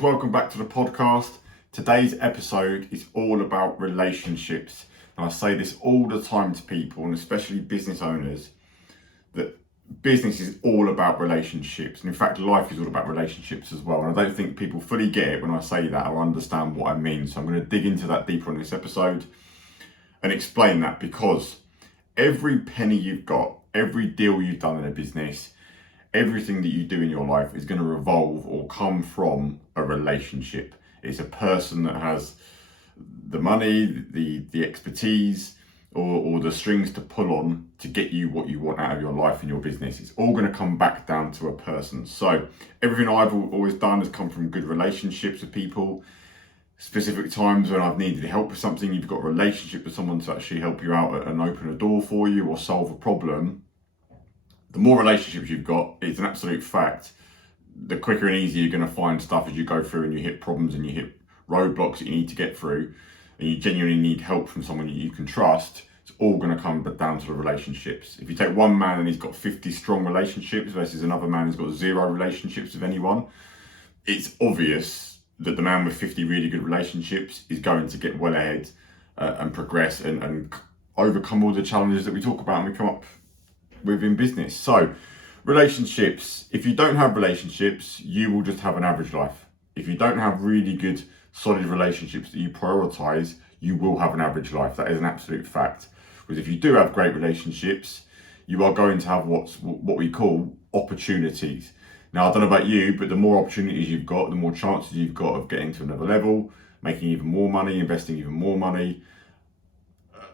Welcome back to the podcast. Today's episode is all about relationships. And I say this all the time to people, and especially business owners, that business is all about relationships. And in fact, life is all about relationships as well. And I don't think people fully get it when I say that or understand what I mean. So I'm going to dig into that deeper in this episode and explain that, because every penny you've got, every deal you've done in a business, everything that you do in your life is going to revolve or come from a relationship. It's a person that has the money, the expertise, or the strings to pull on to get you what you want out of your life and your business. It's all going to come back down to a person. So everything I've always done has come from good relationships with people. Specific times when I've needed help with something, you've got a relationship with someone to actually help you out and open a door for you or solve a problem. The more relationships you've got, it's an absolute fact, the quicker and easier you're going to find stuff as you go through and you hit problems and you hit roadblocks that you need to get through and you genuinely need help from someone you can trust. It's all going to come down to the relationships. If you take one man and he's got 50 strong relationships versus another man who's got 0 relationships with anyone, it's obvious that the man with 50 really good relationships is going to get well ahead and progress and overcome all the challenges that we talk about and we come up within business. So relationships, if you don't have relationships, you will just have an average life. If you don't have really good solid relationships that you prioritize, you will have an average life. That is an absolute fact. Because if you do have great relationships, you are going to have what we call opportunities. Now, I don't know about you, but the more opportunities you've got, the more chances you've got of getting to another level, making even more money, investing even more money,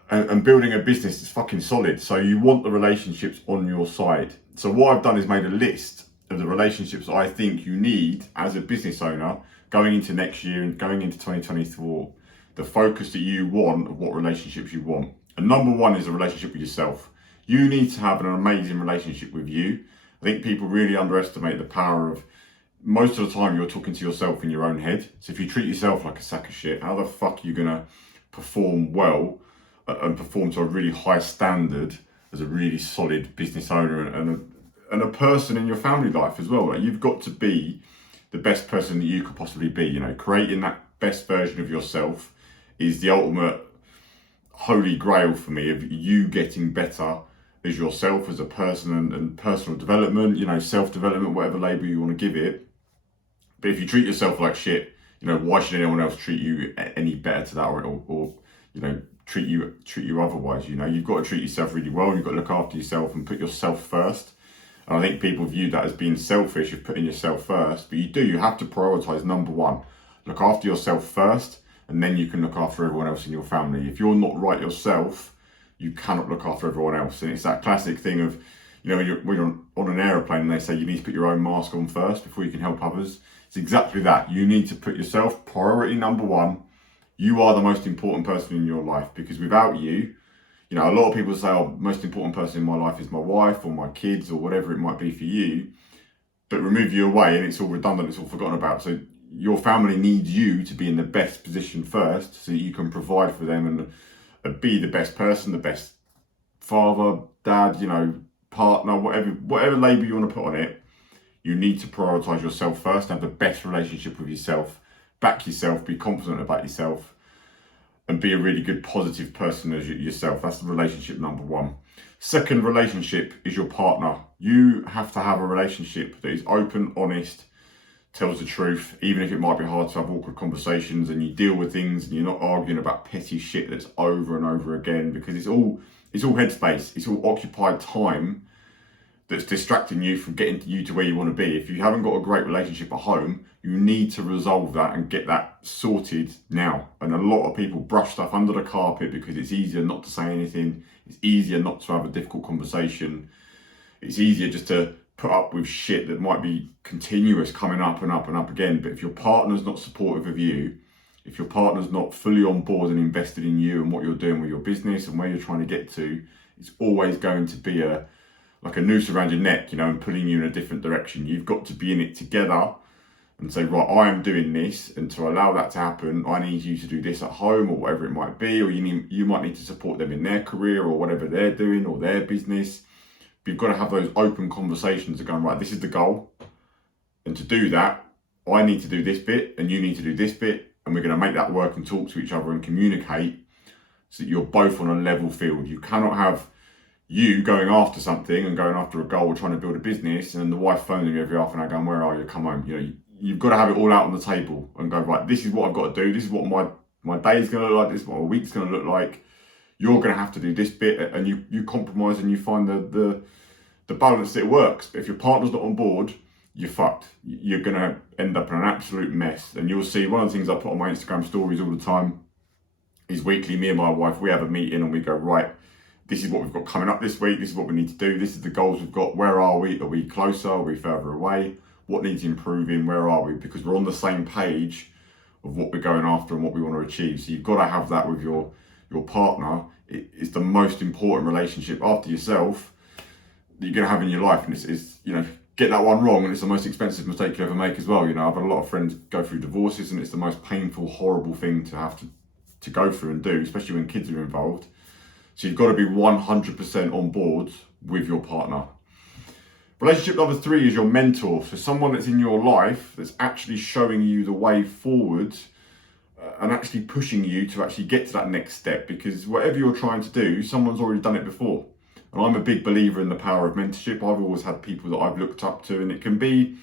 and building a business that's fucking solid. So you want the relationships on your side. So what I've done is made a list of the relationships I think you need as a business owner going into next year and going into 2024. The focus that you want of what relationships you want. And number one is a relationship with yourself. You need to have an amazing relationship with you. I think people really underestimate the power of, most of the time you're talking to yourself in your own head. So if you treat yourself like a sack of shit, how the fuck are you gonna perform well and perform to a really high standard as a really solid business owner and a person in your family life as well? Like, you've got to be the best person that you could possibly be. You know, creating that best version of yourself is the ultimate holy grail for me, of you getting better as yourself as a person and personal development, you know, self-development, whatever label you want to give it. But if you treat yourself like shit, you know, why should anyone else treat you any better to that or you know, treat you otherwise? You know, you've got to treat yourself really well. You've got to look after yourself and put yourself first. And I think people view that as being selfish, of putting yourself first. But you have to prioritize number one. Look after yourself first, and then you can look after everyone else in your family. If you're not right yourself, you cannot look after everyone else. And it's that classic thing of, you know, when you're on an aeroplane and they say you need to put your own mask on first before you can help others. It's exactly that. You need to put yourself priority number one. You are the most important person in your life, because without you, you know, a lot of people say, oh, most important person in my life is my wife or my kids or whatever it might be for you. But remove you away and it's all redundant, it's all forgotten about. So your family needs you to be in the best position first so that you can provide for them and be the best person, the best father, dad, you know, partner, whatever label you want to put on it. You need to prioritize yourself first, have the best relationship with yourself, back yourself, be confident about yourself, and be a really good positive person as yourself. That's the relationship number one. Second relationship is your partner. You have to have a relationship that is open, honest, tells the truth, even if it might be hard to have awkward conversations, and you deal with things and you're not arguing about petty shit that's over and over again, because it's all headspace, it's all occupied time that's distracting you from getting you to where you want to be. If you haven't got a great relationship at home, you need to resolve that and get that sorted now. And a lot of people brush stuff under the carpet because it's easier not to say anything. It's easier not to have a difficult conversation. It's easier just to put up with shit that might be continuous, coming up and up and up again. But if your partner's not supportive of you, if your partner's not fully on board and invested in you and what you're doing with your business and where you're trying to get to, it's always going to be like a noose around your neck, you know, and pulling you in a different direction. You've got to be in it together and say, right, I am doing this, and to allow that to happen, I need you to do this at home or whatever it might be, or you might need to support them in their career or whatever they're doing or their business. But you've got to have those open conversations of going, right, this is the goal. And to do that, I need to do this bit and you need to do this bit, and we're going to make that work and talk to each other and communicate so that you're both on a level field. You cannot have you going after something and going after a goal or trying to build a business, and then the wife phoning you every half an hour going, where are you? Come home. You know, you've got to have it all out on the table and go, right, this is what I've got to do. This is what my day is going to look like. This is what my week's going to look like. You're going to have to do this bit, and you compromise and you find the balance that works. But if your partner's not on board, you're fucked. You're going to end up in an absolute mess. And you'll see, one of the things I put on my Instagram stories all the time is weekly, me and my wife, we have a meeting and we go, right, this is what we've got coming up this week. This is what we need to do. This is the goals we've got. Where are we? Are we closer? Are we further away? What needs improving? Where are we? Because we're on the same page of what we're going after and what we want to achieve. So you've got to have that with your partner. It's the most important relationship after yourself that you're going to have in your life. And it's you know, get that one wrong and it's the most expensive mistake you ever make as well. You know, I've had a lot of friends go through divorces and it's the most painful, horrible thing to have to go through and do, especially when kids are involved. So you've got to be 100% on board with your partner. Relationship number 3 is your mentor. So someone that's in your life that's actually showing you the way forward and actually pushing you to actually get to that next step, because whatever you're trying to do, someone's already done it before. And I'm a big believer in the power of mentorship. I've always had people that I've looked up to, and it can be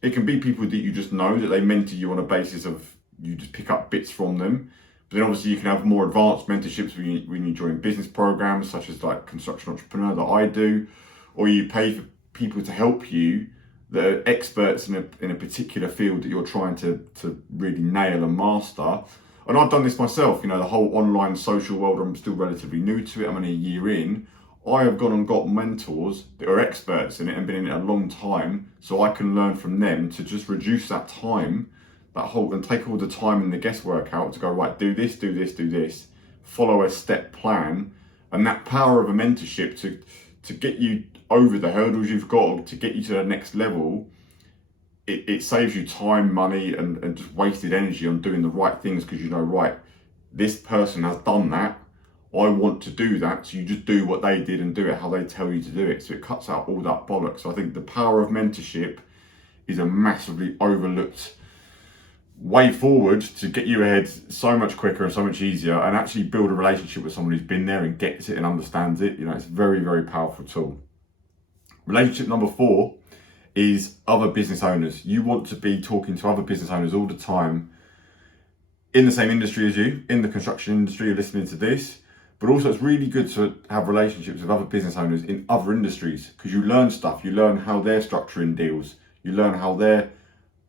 people that you just know, that they mentor you on a basis of you just pick up bits from them. But then obviously you can have more advanced mentorships when you join business programs, such as like Construction Entrepreneur that I do, or you pay for people to help you that are experts in a particular field that you're trying to really nail and master. And I've done this myself, you know, the whole online social world, I'm still relatively new to it, I'm only a year in. I have gone and got mentors that are experts in it and been in it a long time, so I can learn from them to just reduce that time, and take all the time and the guesswork out to go, right, do this, do this, do this, follow a step plan. And that power of a mentorship to get you over the hurdles you've got, to get you to the next level, it saves you time, money, and just wasted energy on doing the right things, because you know, right, this person has done that, I want to do that, so you just do what they did and do it how they tell you to do it. So it cuts out all that bollocks. So I think the power of mentorship is a massively overlooked way forward to get you ahead so much quicker and so much easier, and actually build a relationship with someone who's been there and gets it and understands it. You know, it's a very, very powerful tool. Relationship number 4 is other business owners. You want to be talking to other business owners all the time in the same industry as you, in the construction industry, you're listening to this. But also it's really good to have relationships with other business owners in other industries, because you learn stuff. You learn how they're structuring deals. You learn how they're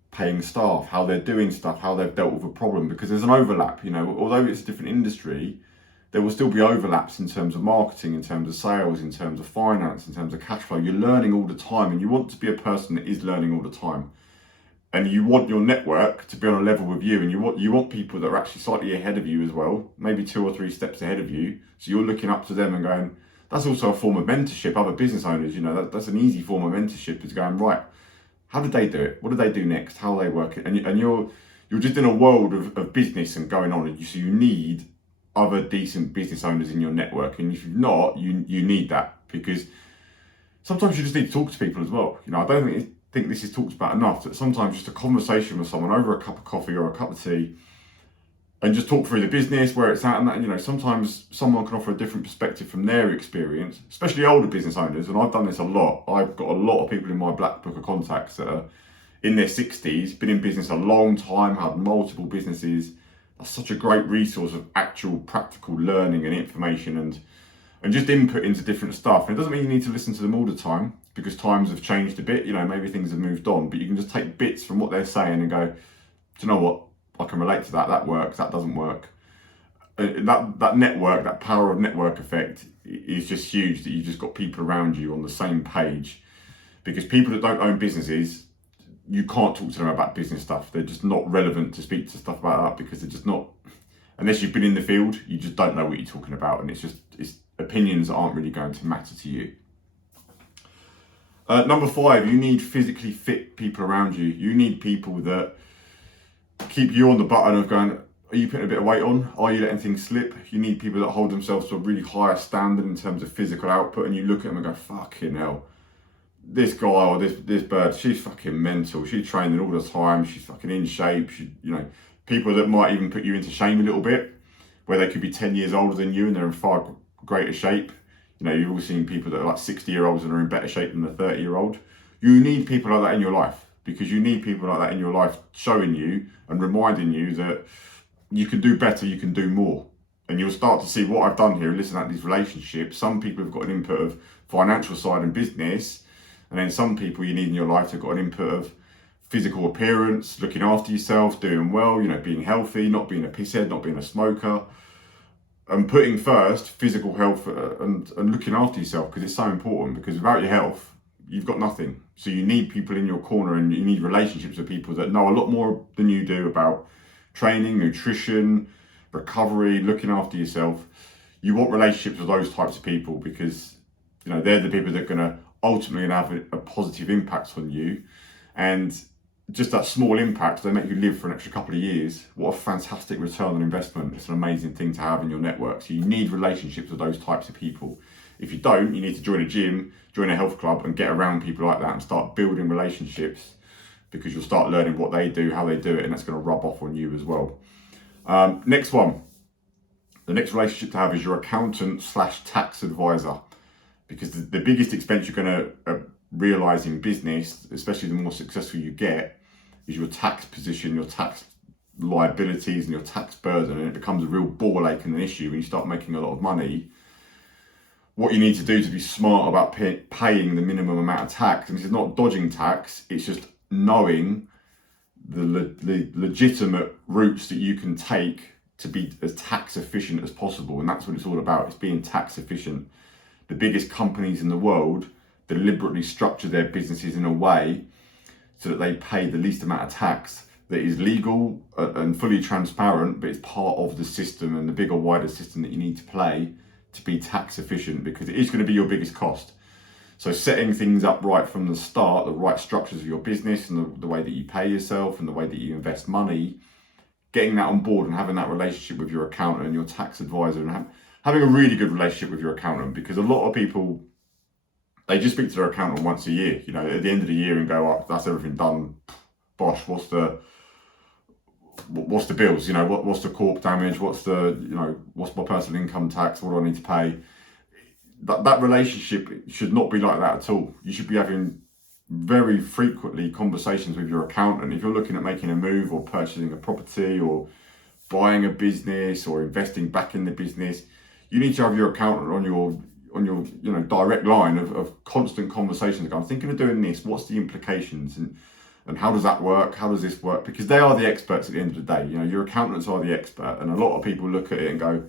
paying staff, how they're doing stuff, how they've dealt with a problem, because there's an overlap. You know, although it's a different industry, there will still be overlaps in terms of marketing, in terms of sales, in terms of finance, in terms of cash flow. You're learning all the time, and you want to be a person that is learning all the time. And you want your network to be on a level with you, and you want people that are actually slightly ahead of you as well, maybe 2 or 3 steps ahead of you. So you're looking up to them and going, that's also a form of mentorship. Other business owners, you know, that's an easy form of mentorship, is going, right, how did they do it? What do they do next? How are they working? And you're just in a world of business and going on, and so you need other decent business owners in your network. And if you're not, you need that, because sometimes you just need to talk to people as well. You know, I don't think this is talked about enough, that sometimes just a conversation with someone over a cup of coffee or a cup of tea, and just talk through the business, where it's at, and that, you know, sometimes someone can offer a different perspective from their experience, especially older business owners. And I've done this a lot. I've got a lot of people in my black book of contacts that are in their 60s, been in business a long time, had multiple businesses. That's such a great resource of actual practical learning and information and just input into different stuff. And it doesn't mean you need to listen to them all the time, because times have changed a bit, you know, maybe things have moved on, but you can just take bits from what they're saying and go, do you know what, I can relate to that, that works, that doesn't work. That network, that power of network effect is just huge, that you've just got people around you on the same page. Because people that don't own businesses, you can't talk to them about business stuff. They're just not relevant to speak to stuff about that, because they're just not, unless you've been in the field, you just don't know what you're talking about, and it's opinions that aren't really going to matter to you. Number 5, you need physically fit people around you. You need people that keep you on the button of going, are you putting a bit of weight on? Are you letting things slip? You need people that hold themselves to a really higher standard in terms of physical output, and you look at them and go, fucking hell, this guy or this bird, she's fucking mental. She's training all the time. She's fucking in shape. People that might even put you into shame a little bit, where they could be 10 years older than you and they're in far greater shape. You've all seen people that are like 60-year-olds and are in better shape than a 30-year-old. You need people like that in your life, because you need people like that in your life showing you and reminding you that you can do better, you can do more. And you'll start to see what I've done here, listen at these relationships. Some people have got an input of financial side and business, and then some people you need in your life have got an input of physical appearance, looking after yourself, doing well, being healthy, not being a pisshead, not being a smoker, and putting first physical health and looking after yourself, because it's so important. Because without your health, you've got nothing. So you need people in your corner, and you need relationships with people that know a lot more than you do about training, nutrition, recovery, looking after yourself. You want relationships with those types of people, because they're the people that are going to ultimately have a positive impact on you. And just that small impact, they make you live for an extra couple of years. What a fantastic return on investment. It's an amazing thing to have in your network. So you need relationships with those types of people. If you don't, you need to join a gym, join a health club, and get around people like that and start building relationships, because you'll start learning what they do, how they do it, and that's going to rub off on you as well. Next one. The next relationship to have is your accountant/tax advisor, because the biggest expense you're going to realize in business, especially the more successful you get, is your tax position, your tax liabilities, and your tax burden. And it becomes a real ball ache and an issue when you start making a lot of money. What you need to do to be smart about paying the minimum amount of tax, and this is not dodging tax, it's just knowing the legitimate routes that you can take to be as tax efficient as possible. And that's what it's all about. It's being tax efficient. The biggest companies in the world deliberately structure their businesses in a way so that they pay the least amount of tax that is legal and fully transparent, but it's part of the system and the bigger, wider system that you need to play to be tax efficient, because it is going to be your biggest cost. So setting things up right from the start, the right structures of your business and the way that you pay yourself and the way that you invest money, getting that on board and having that relationship with your accountant and your tax advisor, and having a really good relationship with your accountant, because a lot of people, they just speak to their accountant once a year, at the end of the year, and go, oh, that's everything done. Bosh, what's the bills? What's the corp damage? What's what's my personal income tax? What do I need to pay? That relationship should not be like that at all. You should be having very frequently conversations with your accountant. If you're looking at making a move or purchasing a property or buying a business or investing back in the business, you need to have your accountant on your direct line of constant conversations. I'm thinking of doing this. What's the implications, and how does that work? How does this work? Because they are the experts at the end of the day. Your accountants are the expert, and a lot of people look at it and go,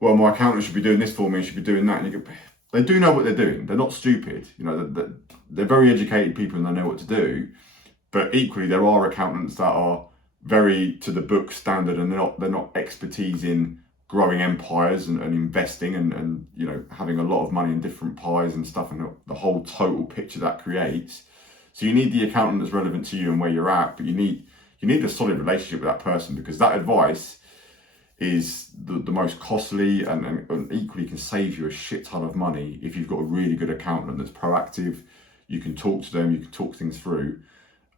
well, my accountant should be doing this for me, should be doing that. And you go, they do know what they're doing. They're not stupid. They're very educated people and they know what to do. But equally, there are accountants that are very to the book standard, and they're not expertise in growing empires and investing and having a lot of money in different pies and stuff, and the whole total picture that creates. So you need the accountant that's relevant to you and where you're at, but you need a solid relationship with that person, because that advice is the most costly and equally can save you a shit ton of money if you've got a really good accountant that's proactive. You can talk to them, you can talk things through,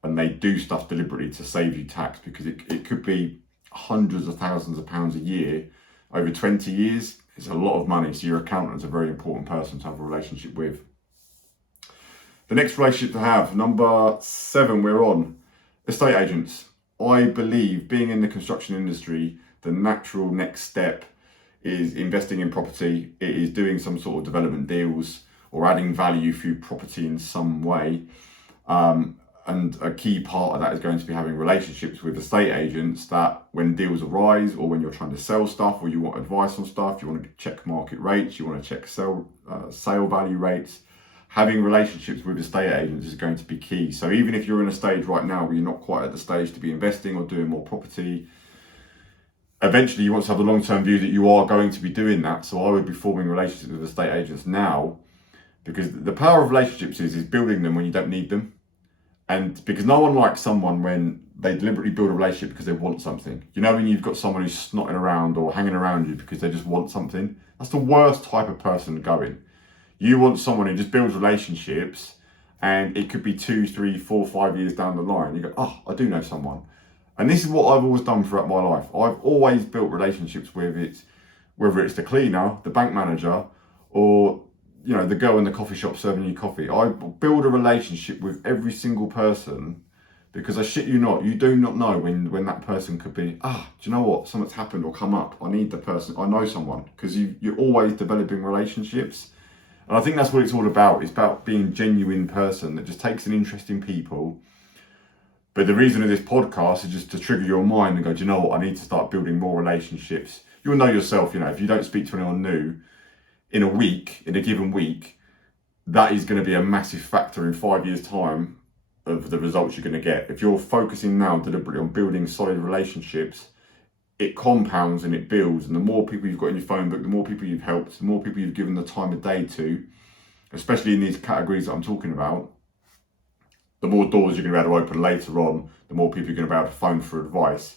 and they do stuff deliberately to save you tax, because it could be hundreds of thousands of pounds a year over 20 years. It's a lot of money. So your accountant's a very important person to have a relationship with. The next relationship to have, number 7, we're on estate agents. I believe, being in the construction industry, the natural next step is investing in property. It is doing some sort of development deals or adding value through property in some way. And a key part of that is going to be having relationships with estate agents, that when deals arise or when you're trying to sell stuff or you want advice on stuff, you want to check market rates, you want to check sale value rates, having relationships with estate agents is going to be key. So even if you're in a stage right now where you're not quite at the stage to be investing or doing more property, eventually you want to have a long-term view that you are going to be doing that. So I would be forming relationships with estate agents now, because the power of relationships is building them when you don't need them. And because no one likes someone when they deliberately build a relationship because they want something. When you've got someone who's snotting around or hanging around you because they just want something, that's the worst type of person going. You want someone who just builds relationships and it could be 2, 3, 4, 5 years down the line. You go, oh, I do know someone. And this is what I've always done throughout my life. I've always built relationships with it, whether it's the cleaner, the bank manager, or the girl in the coffee shop serving you coffee. I build a relationship with every single person, because I shit you not, you do not know when that person could be, do you know what, something's happened or come up, I need the person, I know someone, because you're always developing relationships. And I think that's what it's all about. It's about being a genuine person that just takes an interest in people. But the reason of this podcast is just to trigger your mind and go, do you know what, I need to start building more relationships. You'll know yourself, if you don't speak to anyone new in a given week, that is going to be a massive factor in 5 years' time of the results you're going to get. If you're focusing now deliberately on building solid relationships, it compounds and it builds. And the more people you've got in your phone book, the more people you've helped, the more people you've given the time of day to, especially in these categories that I'm talking about, the more doors you're going to be able to open later on, the more people you're going to be able to phone for advice.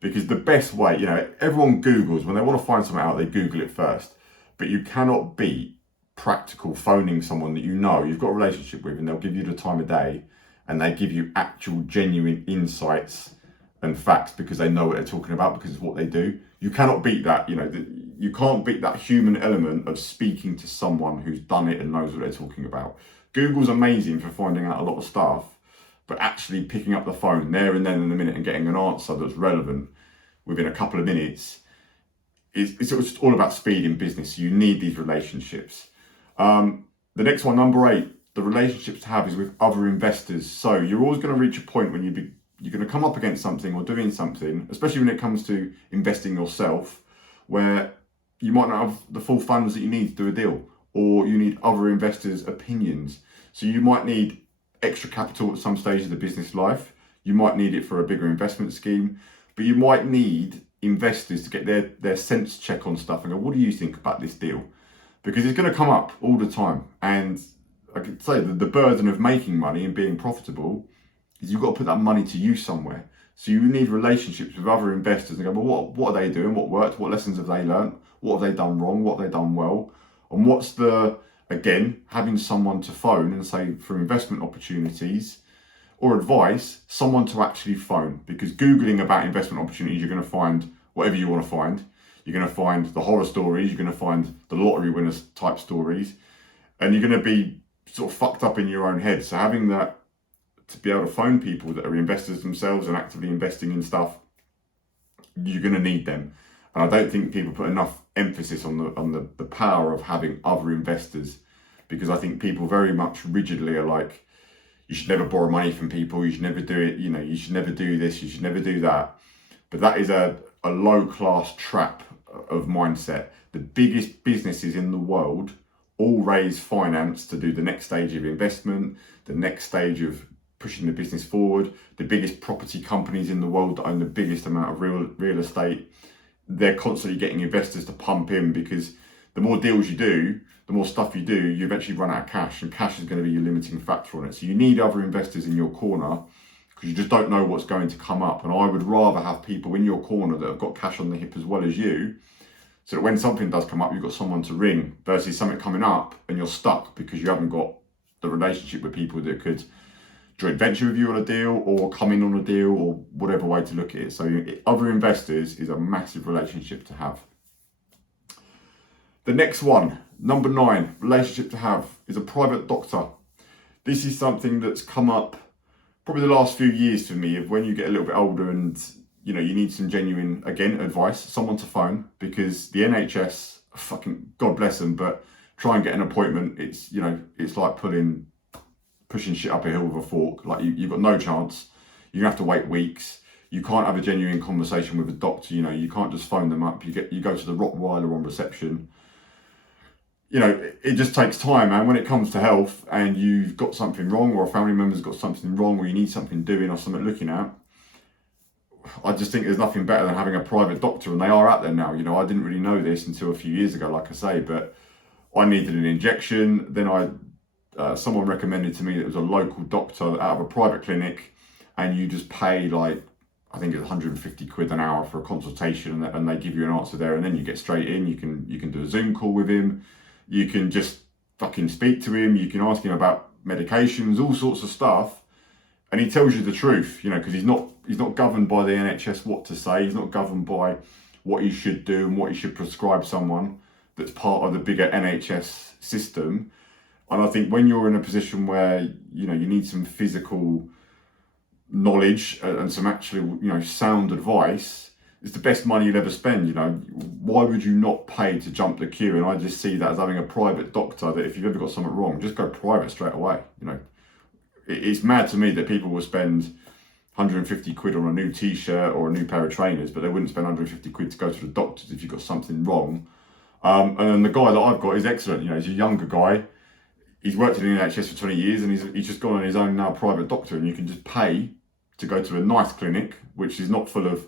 Because the best way, everyone Googles, when they want to find something out, they Google it first. But you cannot beat practical phoning someone that you've got a relationship with, and they'll give you the time of day, and they give you actual genuine insights and facts because they know what they're talking about, because it's what they do. You cannot beat that. You can't beat that human element of speaking to someone who's done it and knows what they're talking about. Google's amazing for finding out a lot of stuff, but actually picking up the phone there and then in a minute and getting an answer that's relevant within a couple of minutes, it's all about speed in business. You need these relationships. The next one, number 8, the relationships to have is with other investors. So you're always going to reach a point when you're going to come up against something or doing something, especially when it comes to investing yourself, where you might not have the full funds that you need to do a deal, or you need other investors' opinions. So you might need extra capital at some stage of the business life. You might need it for a bigger investment scheme, but you might need investors to get their sense check on stuff and go, what do you think about this deal? Because it's going to come up all the time. And I could say that the burden of making money and being profitable is you've got to put that money to use somewhere. So you need relationships with other investors and go, well, what are they doing? What worked? What lessons have they learned? What have they done wrong? What have they done well? And what's again, having someone to phone and say, for investment opportunities or advice, someone to actually phone. Because Googling about investment opportunities, you're going to find whatever you want to find. You're going to find the horror stories, you're going to find the lottery winners type stories, and you're going to be sort of fucked up in your own head. So having that, to be able to phone people that are investors themselves and actively investing in stuff, you're going to need them. And I don't think people put enough emphasis on the power of having other investors, because I think people very much rigidly are like, you should never borrow money from people, you should never do it, you should never do this, you should never do that. But that is a low class trap of mindset. The biggest businesses in the world all raise finance to do the next stage of investment, the next stage of pushing the business forward. The biggest property companies in the world that own the biggest amount of real estate, they're constantly getting investors to pump in, because the more deals you do, the more stuff you do, you eventually run out of cash, and cash is going to be your limiting factor on it. So you need other investors in your corner, because you just don't know what's going to come up. And I would rather have people in your corner that have got cash on the hip as well as you, so that when something does come up, you've got someone to ring, versus something coming up and you're stuck because you haven't got the relationship with people that could joint venture with you on a deal or come in on a deal, or whatever way to look at it. So other investors is a massive relationship to have. The next one, number 9, relationship to have, is a private doctor. This is something that's come up probably the last few years for me, of when you get a little bit older and you need some genuine, again, advice, someone to phone, because the NHS, fucking God bless them, but try and get an appointment, it's like pushing shit up a hill with a fork. Like you've got no chance. You have to wait weeks. You can't have a genuine conversation with a doctor. You can't just phone them up. You go to the Rottweiler on reception. It just takes time, man. When it comes to health and you've got something wrong, or a family member's got something wrong, or you need something doing or something looking at, I just think there's nothing better than having a private doctor, and they are out there now. I didn't really know this until a few years ago, like I say, but I needed an injection. Then someone recommended to me that it was a local doctor out of a private clinic, and you just pay like, I think it's 150 quid an hour for a consultation, and they give you an answer there, and then you get straight in. You can do a Zoom call with him. You can just fucking speak to him. You can ask him about medications, all sorts of stuff, and he tells you the truth, you know, because he's not governed by the NHS what to say. He's not governed by what he should do and what he should prescribe someone that's part of the bigger NHS system. And I think when you're in a position where, you know, you need some physical knowledge and some actual, you know, sound advice, it's the best money you'll ever spend. You know, why would you not pay to jump the queue? And I just see that as having a private doctor, that if you've ever got something wrong, just go private straight away. You know, it's mad to me that people will spend 150 quid on a new t-shirt or a new pair of trainers, but they wouldn't spend 150 quid to go to the doctors if you've got something wrong. And then the guy that I've got is excellent. You know, he's a younger guy. He's worked in the NHS for 20 years and he's just gone on his own now private doctor, and you can just pay to go to a nice clinic, which is not full of,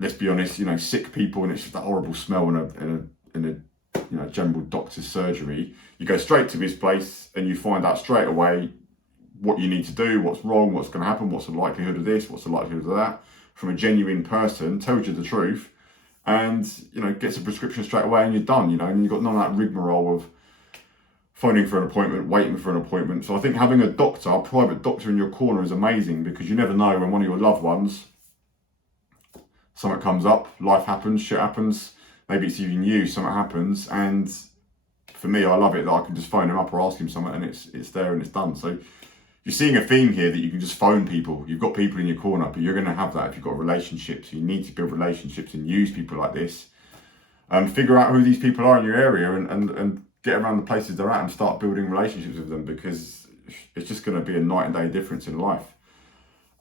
let's be honest, you know, sick people, and it's just a horrible smell in a you know, general doctor's surgery. You go straight to this place and you find out straight away what you need to do, what's wrong, what's going to happen, what's the likelihood of this, what's the likelihood of that, from a genuine person, tells you the truth, and, you know, gets a prescription straight away and you're done, you know, and you've got none of that rigmarole of phoning for an appointment, waiting for an appointment. So I think having a doctor, a private doctor in your corner is amazing, because you never know when one of your loved ones, something comes up, life happens, shit happens, maybe it's even you, something happens, and for me, I love it that I can just phone him up or ask him something and it's there and it's done. So you're seeing a theme here that you can just phone people. You've got people in your corner, but you're going to have that if you've got relationships. You need to build relationships and use people like this. Figure out who these people are in your area and get around the places they're at and start building relationships with them, because it's just going to be a night and day difference in life.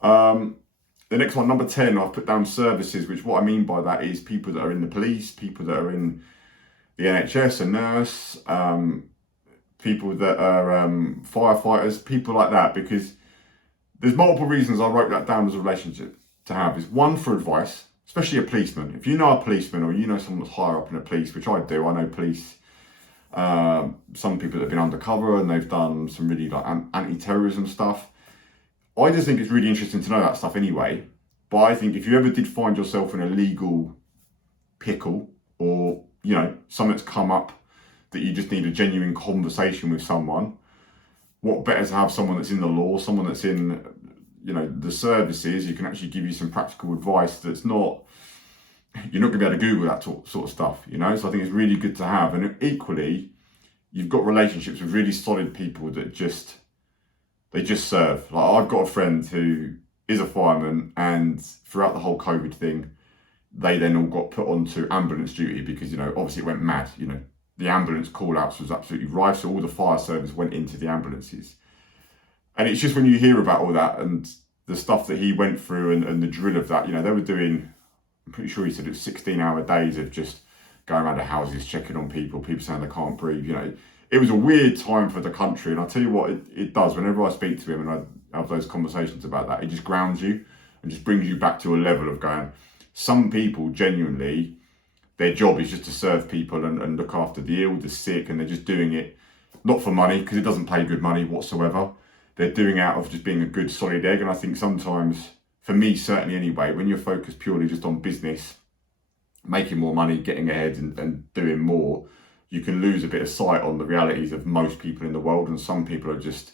The next one, number 10, I've put down services, which what I mean by that is people that are in the police, people that are in the NHS, a nurse, people that are firefighters, people like that, because there's multiple reasons I wrote that down as a relationship to have. Is one, for advice, especially a policeman. If you know a policeman or you know someone that's higher up in the police, which I do, I know police, some people that have been undercover and they've done some really like anti-terrorism stuff. I just think it's really interesting to know that stuff anyway. But I think if you ever did find yourself in a legal pickle, or, you know, something that's come up that you just need a genuine conversation with someone, what better to have someone that's in the law, someone that's in, you know, the services, who can actually give you some practical advice that's not, you're not going to be able to Google that sort of stuff, you know? So I think it's really good to have. And equally, you've got relationships with really solid people that they just serve. Like, I've got a friend who is a fireman, and throughout the whole COVID thing, they then all got put onto ambulance duty because, you know, obviously it went mad, you know, the ambulance call-outs was absolutely rife, so all the fire service went into the ambulances. And it's just when you hear about all that and the stuff that he went through and the drill of that, you know, they were doing, I'm pretty sure he said it was 16-hour days of just going around the houses, checking on people saying they can't breathe, you know. It was a weird time for the country, and I'll tell you what it does, whenever I speak to him and I have those conversations about that, it just grounds you and just brings you back to a level of going, some people genuinely, their job is just to serve people and look after the ill, the sick, and they're just doing it not for money, because it doesn't pay good money whatsoever. They're doing it out of just being a good solid egg. And I think sometimes, for me certainly anyway, when you're focused purely just on business, making more money, getting ahead and doing more, you can lose a bit of sight on the realities of most people in the world. And some people are just,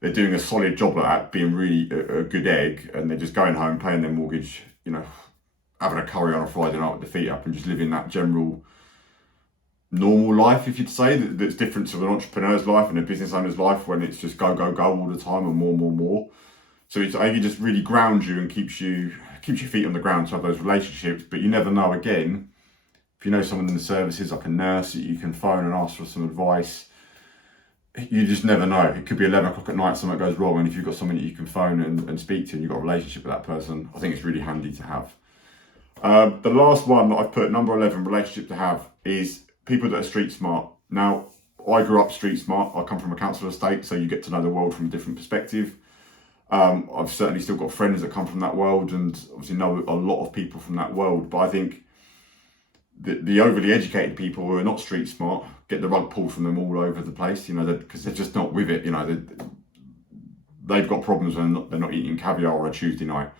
they're doing a solid job like that, being really a good egg, and they're just going home, paying their mortgage, you know, having a curry on a Friday night with the feet up and just living that general normal life, if you'd say, that's different to an entrepreneur's life and a business owner's life, when it's just go all the time and more. So I think it just really grounds you and keeps your feet on the ground to have those relationships. But you never know, again, if you know someone in the services, like a nurse, that you can phone and ask for some advice, you just never know. It could be 11 o'clock at night, something goes wrong, and if you've got someone that you can phone and speak to and you've got a relationship with that person, I think it's really handy to have. The last one that I've put, number 11, relationship to have, is people that are street smart. Now, I grew up street smart. I come from a council estate, so you get to know the world from a different perspective. I've certainly still got friends that come from that world, and obviously know a lot of people from that world. But I think the overly educated people who are not street smart get the rug pulled from them all over the place, you know, because they're just not with it. You know, they've got problems when they're not eating caviar on a Tuesday night.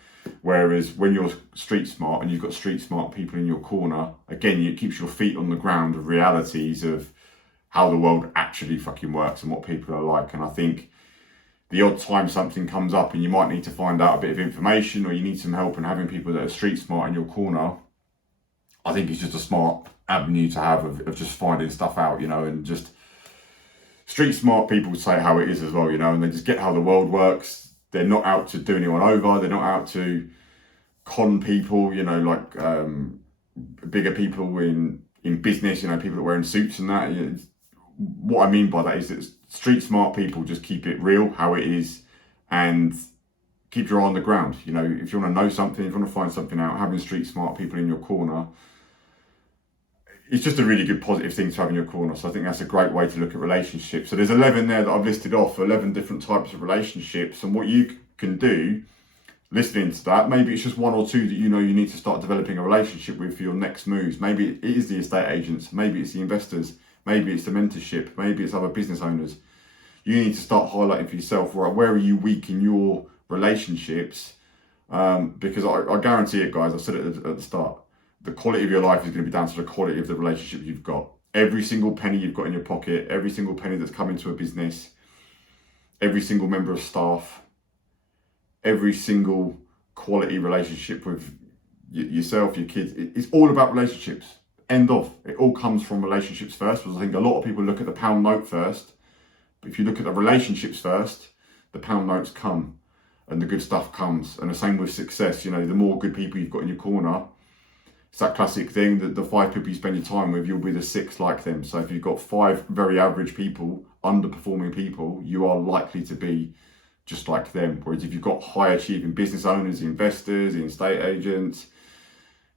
Whereas when you're street smart and you've got street smart people in your corner, again, it keeps your feet on the ground of realities of how the world actually fucking works and what people are like. And I think the odd time something comes up and you might need to find out a bit of information or you need some help, and having people that are street smart in your corner, I think it's just a smart avenue to have of just finding stuff out, you know, and just street smart people say how it is as well, you know, and they just get how the world works. They're not out to do anyone over. They're not out to con people, you know, like bigger people in business, you know, people that are wearing suits and that. What I mean by that is that street smart people just keep it real, how it is, and keep your eye on the ground. You know, if you want to know something, if you want to find something out, having street smart people in your corner, it's just a really good positive thing to have in your corner. So I think that's a great way to look at relationships. So there's 11 there that I've listed off, 11 different types of relationships. And what you can do, listening to that, maybe it's just one or two that you know you need to start developing a relationship with for your next moves. Maybe it is the estate agents, maybe it's the investors, maybe it's the mentorship, maybe it's other business owners. You need to start highlighting for yourself, right, where are you weak in your relationships? Because I guarantee it, guys, I said it at the start, the quality of your life is going to be down to the quality of the relationship you've got. Every single penny you've got in your pocket, every single penny that's come into a business, every single member of staff, every single quality relationship with yourself, your kids, it's all about relationships. End of. It all comes from relationships first, because I think a lot of people look at the pound note first, but if you look at the relationships first, the pound notes come and the good stuff comes. And the same with success, you know, the more good people you've got in your corner, it's that classic thing that the 5 people you spend your time with, you'll be the 6 like them. So if you've got 5 very average people, underperforming people, you are likely to be just like them. Whereas if you've got high achieving business owners, investors, estate agents,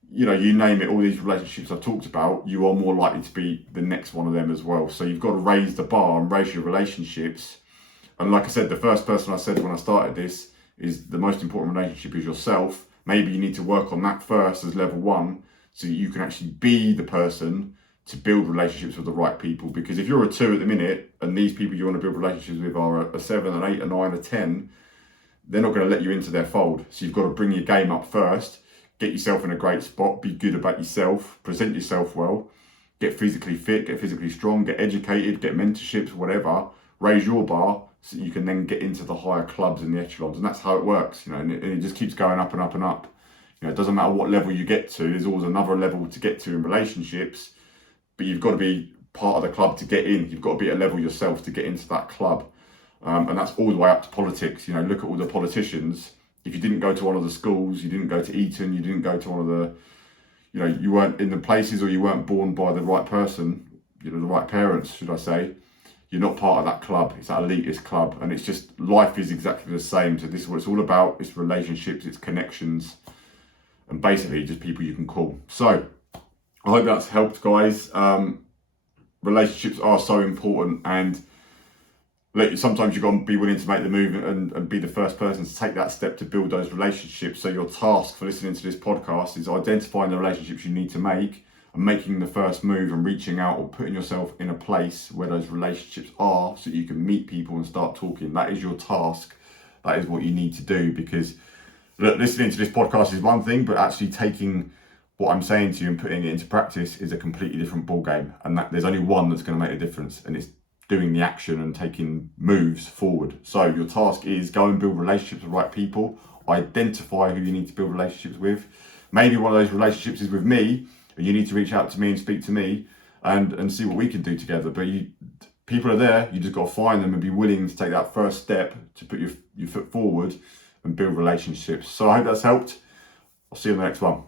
you know, you name it, all these relationships I've talked about, you are more likely to be the next one of them as well. So you've got to raise the bar and raise your relationships. And like I said, the first person I said when I started this is the most important relationship is yourself. Maybe you need to work on that first as level 1, so that you can actually be the person to build relationships with the right people. Because if you're a 2 at the minute, and these people you want to build relationships with are a 7, an 8, a 9, a 10, they're not going to let you into their fold. So you've got to bring your game up first, get yourself in a great spot, be good about yourself, present yourself well, get physically fit, get physically strong, get educated, get mentorships, whatever, raise your bar, so you can then get into the higher clubs and the echelons. And that's how it works, you know, and it just keeps going up and up and up. You know, it doesn't matter what level you get to, there's always another level to get to in relationships, but you've got to be part of the club to get in. You've got to be at a level yourself to get into that club. And that's all the way up to politics. You know, look at all the politicians. If you didn't go to one of the schools, you didn't go to Eton, you didn't go to one of the, you know, you weren't in the places, or you weren't born by the right person, you know, the right parents, should I say, you're not part of that club. It's that elitist club. And it's just, life is exactly the same. So this is what it's all about. It's relationships, it's connections, and basically just people you can call. So I hope that's helped, guys. Relationships are so important, and sometimes you've got to be willing to make the move and be the first person to take that step to build those relationships. So your task for listening to this podcast is identifying the relationships you need to make and making the first move and reaching out or putting yourself in a place where those relationships are, so you can meet people and start talking. That is your task. That is what you need to do, because look, listening to this podcast is one thing, but actually taking what I'm saying to you and putting it into practice is a completely different ball game. And that there's only one that's going to make a difference, and it's doing the action and taking moves forward. So your task is go and build relationships with the right people, identify who you need to build relationships with. Maybe one of those relationships is with me, and you need to reach out to me and speak to me and see what we can do together. But people are there, you just got to find them and be willing to take that first step to put your foot forward and build relationships. So I hope that's helped. I'll see you in the next one.